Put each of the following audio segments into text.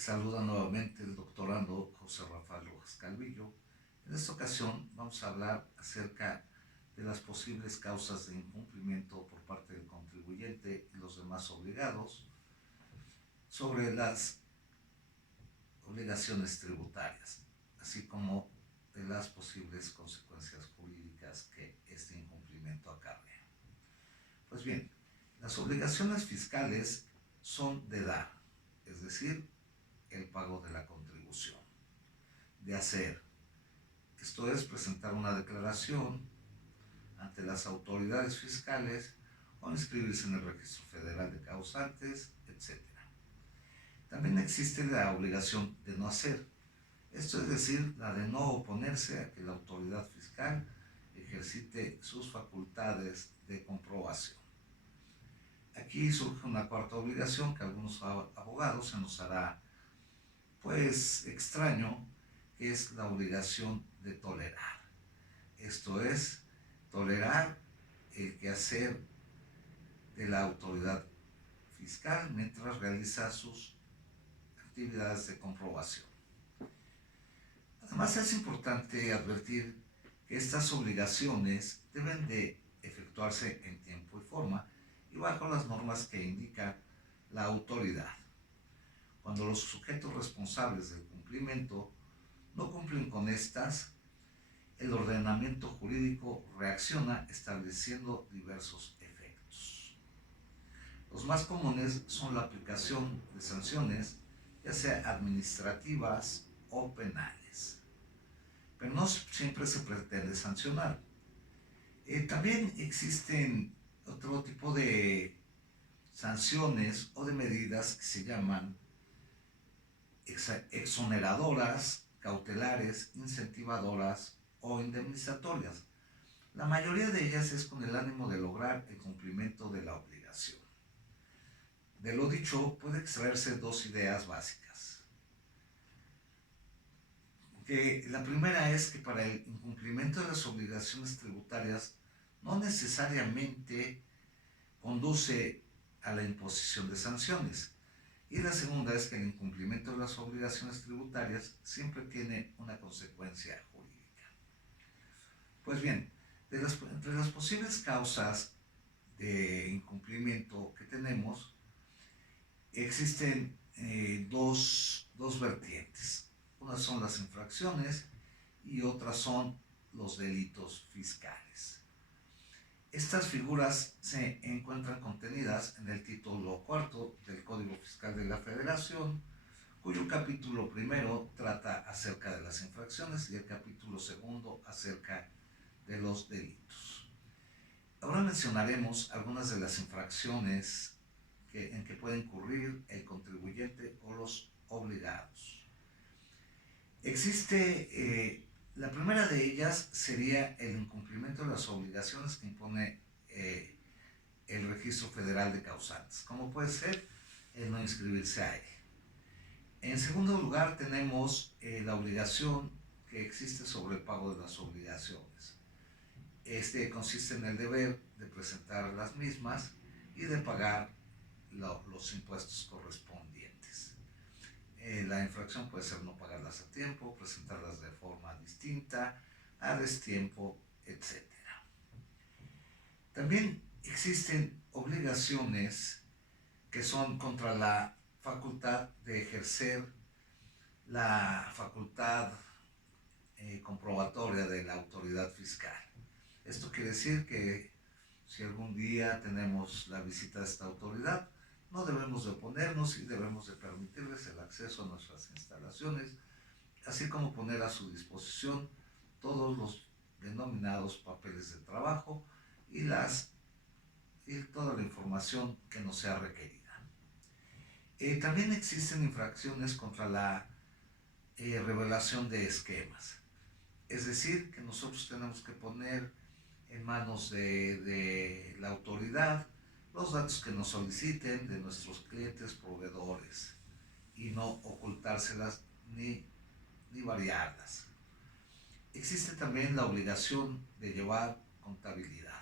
Saluda nuevamente el doctorando José Rafael Rojas Calvillo. En esta ocasión vamos a hablar acerca de las posibles causas de incumplimiento por parte del contribuyente y los demás obligados sobre las obligaciones tributarias, así como de las posibles consecuencias jurídicas que este incumplimiento acarrea. Pues bien, las obligaciones fiscales son de dar, es decir, el pago de la contribución, de hacer. Esto es presentar una declaración ante las autoridades fiscales o inscribirse en el Registro Federal de Causantes, etc. También existe la obligación de no hacer. Esto es decir, la de no oponerse a que la autoridad fiscal ejercite sus facultades de comprobación. Aquí surge una cuarta obligación que a algunos abogados se nos hará pues extraño, que es la obligación de tolerar. Esto es, tolerar el quehacer de la autoridad fiscal mientras realiza sus actividades de comprobación. Además, es importante advertir que estas obligaciones deben de efectuarse en tiempo y forma y bajo las normas que indica la autoridad. Cuando los sujetos responsables del cumplimiento no cumplen con estas, el ordenamiento jurídico reacciona estableciendo diversos efectos. Los más comunes son la aplicación de sanciones, ya sea administrativas o penales. Pero no siempre se pretende sancionar. También existen otro tipo de sanciones o de medidas que se llaman exoneradoras, cautelares, incentivadoras o indemnizatorias. La mayoría de ellas es con el ánimo de lograr el cumplimiento de la obligación. De lo dicho, puede extraerse dos ideas básicas. La primera es que para el incumplimiento de las obligaciones tributarias no necesariamente conduce a la imposición de sanciones. Y la segunda es que el incumplimiento de las obligaciones tributarias siempre tiene una consecuencia jurídica. Pues bien, entre las posibles causas de incumplimiento que tenemos, existen dos vertientes. Unas son las infracciones y otras son los delitos fiscales. Estas figuras se encuentran contenidas en el título cuarto del Código Fiscal de la Federación, cuyo capítulo primero trata acerca de las infracciones y el capítulo segundo acerca de los delitos. Ahora mencionaremos algunas de las infracciones en que puede incurrir el contribuyente o los obligados. La primera de ellas sería el incumplimiento de las obligaciones que impone el Registro Federal de Causantes, como puede ser el no inscribirse a él. En segundo lugar, tenemos la obligación que existe sobre el pago de las obligaciones. Este consiste en el deber de presentar las mismas y de pagar los impuestos correspondientes. La infracción puede ser no pagarlas a tiempo, presentarlas de forma distinta, a destiempo, etc. También existen obligaciones que son contra la facultad de ejercer la facultad comprobatoria de la autoridad fiscal. Esto quiere decir que si algún día tenemos la visita de esta autoridad, no debemos de oponernos y debemos de permitirles el acceso a nuestras instalaciones, así como poner a su disposición todos los denominados papeles de trabajo y toda la información que nos sea requerida. También existen infracciones contra la revelación de esquemas, es decir, que nosotros tenemos que poner en manos de la autoridad los datos que nos soliciten de nuestros clientes proveedores y no ocultárselas ni variarlas. Existe también la obligación de llevar contabilidad.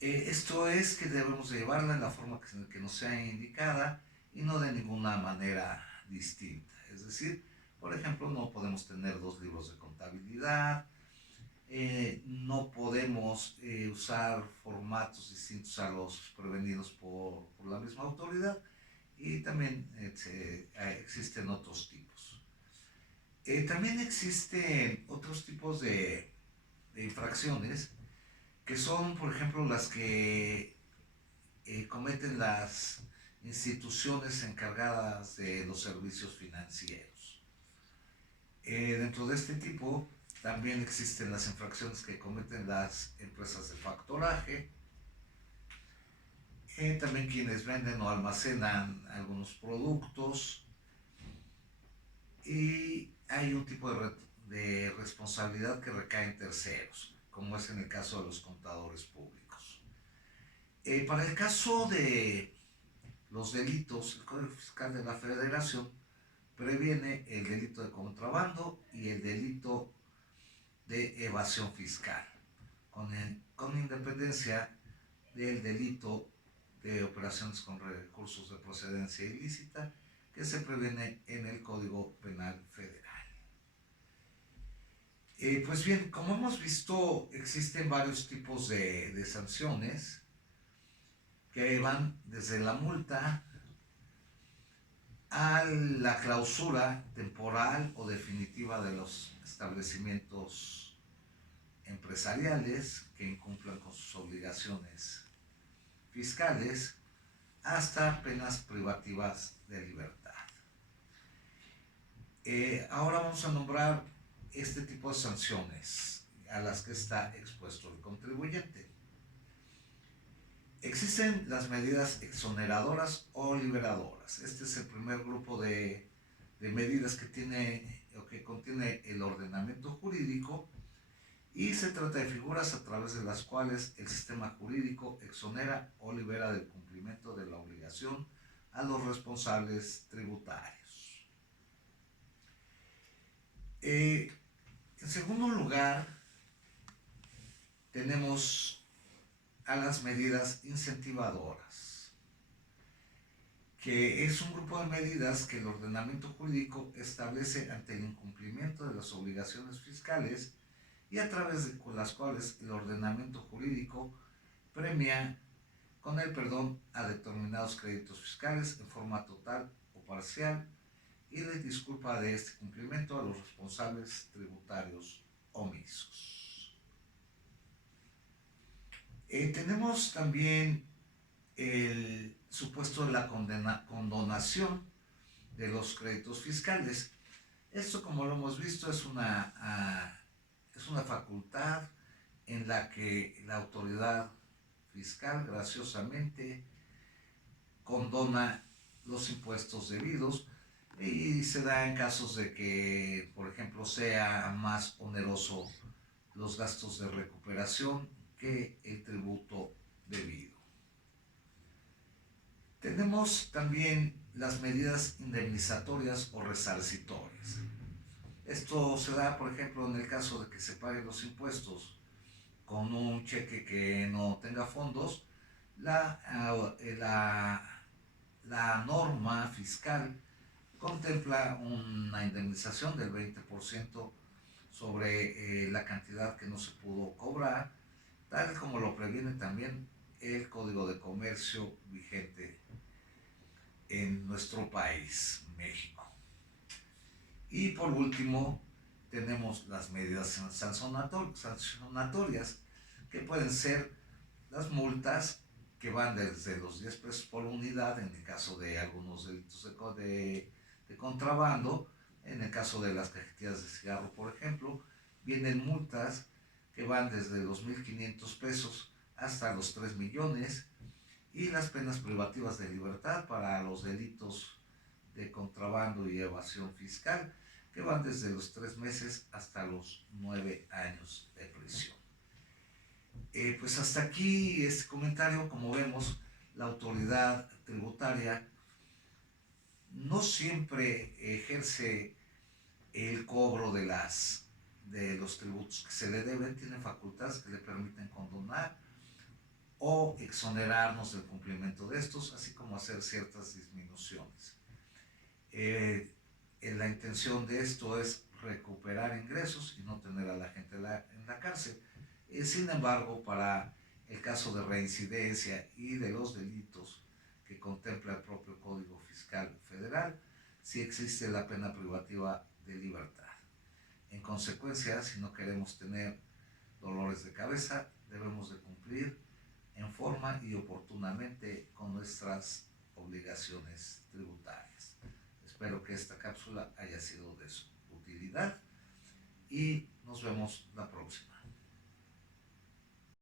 Esto es que debemos de llevarla en la forma que nos sea indicada y no de ninguna manera distinta. Es decir, por ejemplo, no podemos tener dos libros de contabilidad, no podemos usar formatos distintos a los prevenidos por la misma autoridad, y también existen otros tipos. También existen otros tipos de infracciones que son, por ejemplo, las que cometen las instituciones encargadas de los servicios financieros. Dentro de este tipo también existen las infracciones que cometen las empresas de factoraje, también quienes venden o almacenan algunos productos, y hay un tipo de responsabilidad que recae en terceros, como es en el caso de los contadores públicos. Para el caso de los delitos, el Código Fiscal de la Federación previene el delito de contrabando y el delito de evasión fiscal, con independencia del delito de operaciones con recursos de procedencia ilícita, que se previene en el Código Penal Federal. Pues bien, como hemos visto, existen varios tipos de sanciones que van desde la multa a la clausura temporal o definitiva de los establecimientos empresariales que incumplan con sus obligaciones fiscales, hasta penas privativas de libertad. Ahora vamos a nombrar este tipo de sanciones a las que está expuesto el contribuyente. Existen las medidas exoneradoras o liberadoras. Este es el primer grupo de medidas que tiene o que contiene el ordenamiento jurídico, y se trata de figuras a través de las cuales el sistema jurídico exonera o libera del cumplimiento de la obligación a los responsables tributarios. En segundo lugar, tenemos a las medidas incentivadoras, que es un grupo de medidas que el ordenamiento jurídico establece ante el incumplimiento de las obligaciones fiscales, y a través de las cuales el ordenamiento jurídico premia con el perdón a determinados créditos fiscales en forma total o parcial, y les disculpa de este cumplimiento a los responsables tributarios omisos. Tenemos también el supuesto de la condonación de los créditos fiscales. Esto, como lo hemos visto, es una facultad en la que la autoridad fiscal graciosamente condona los impuestos debidos, y se da en casos de que, por ejemplo, sea más oneroso los gastos de recuperación que el tributo debido. Tenemos también las medidas indemnizatorias o resarcitorias. Esto se da, por ejemplo, en el caso de que se paguen los impuestos con un cheque que no tenga fondos. La norma fiscal contempla una indemnización del 20% sobre la cantidad que no se pudo cobrar, tal como lo previene también el Código de Comercio vigente en nuestro país, México. Y por último, tenemos las medidas sancionatorias, que pueden ser las multas, que van desde los 10 pesos por unidad en el caso de algunos delitos de contrabando. En el caso de las cajetillas de cigarro, por ejemplo, vienen multas que van desde los 1,500 pesos hasta los 3 millones, y las penas privativas de libertad para los delitos de contrabando y evasión fiscal, que van desde los 3 meses hasta los 9 años de prisión. Pues hasta aquí este comentario. Como vemos, la autoridad tributaria no siempre ejerce el cobro de los tributos que se le deben. Tiene facultades que le permiten condonar o exonerarnos del cumplimiento de estos, así como hacer ciertas disminuciones. La intención de esto es recuperar ingresos y no tener a la gente en la cárcel. Sin embargo, para el caso de reincidencia y de los delitos que contempla el propio Código Fiscal Federal, sí existe la pena privativa de libertad. En consecuencia, si no queremos tener dolores de cabeza, debemos de cumplir en forma y oportunamente con nuestras obligaciones tributarias. Espero que esta cápsula haya sido de su utilidad y nos vemos la próxima.